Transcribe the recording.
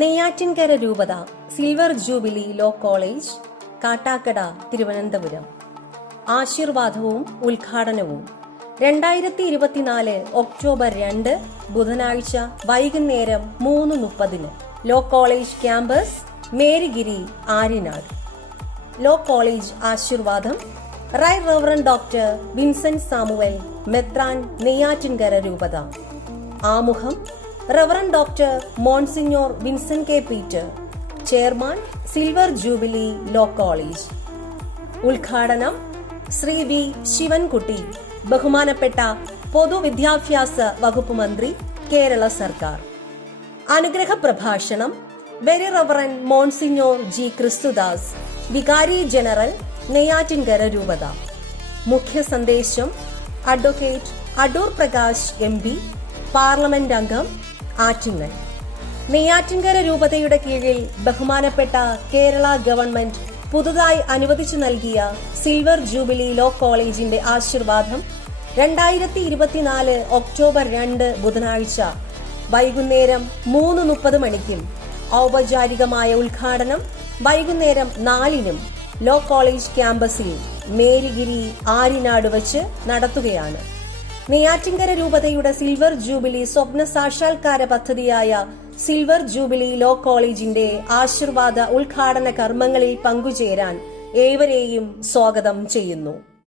നെയ്യാറ്റിൻകര രൂപത silver jubilee law college, Kattakkada, Thiruvananthapuram. ആശീർവാദവും ഉദ്ഘാടനവും 2024 ഒക്ടോബർ 2 ബുധനാഴ്ച വൈകുന്നേരം 3:30 law college campus, Marygiri, Aryanad. Law college ആശീർവാദം right reverend doctor Vincent Samuel, മെത്രാൻ, നെയ്യാറ്റിൻകര രൂപത. ആമുഖം reverend doctor monsignor Vincent K Peter, chairman, silver jubilee law college. ഉദ്ഘാടനം ശ്രീ വി ശിവൻകുട്ടി, ബഹുമാനപ്പെട്ട പൊതുവിദ്യാഭ്യാസ വകുപ്പ് മന്ത്രി, കേരള സർക്കാർ. അനുഗ്രഹ പ്രഭാഷണം very reverend monsignor G Christudas, വികാരി ജനറൽ, നെയ്യാറ്റിൻകര രൂപത. മുഖ്യ സന്ദേശം advocate Adoor Prakash MP, parliament അംഗം, ആറ്റിങ്ങൽ. നെയ്യാറ്റിൻകര രൂപതയുടെ കീഴിൽ ബഹുമാനപ്പെട്ട കേരള ഗവൺമെന്റ് പുതുതായി അനുവദിച്ചു നൽകിയ സിൽവർ ജൂബിലി ലോ കോളേജിന്റെ ആശീർവാദം 2024 ഒക്ടോബർ 2 ബുധനാഴ്ച വൈകുന്നേരം 3:30 മണിക്കും ഔപചാരികമായ ഉദ്ഘാടനം വൈകുന്നേരം 4-നും ലോ കോളേജ് ക്യാമ്പസിൽ മേരിഗിരി, ആര്യനാട് വച്ച് നടത്തുകയാണ്. നെയ്യാറ്റിൻകര രൂപതയുടെ സിൽവർ ജൂബിലി സ്വപ്ന സാക്ഷാത്കാര പദ്ധതിയായ സിൽവർ ജൂബിലി ലോ കോളേജിന്റെ ആശീർവാദ ഉദ്ഘാടന കർമ്മങ്ങളിൽ പങ്കുചേരാൻ ഏവരെയും സ്വാഗതം ചെയ്യുന്നു.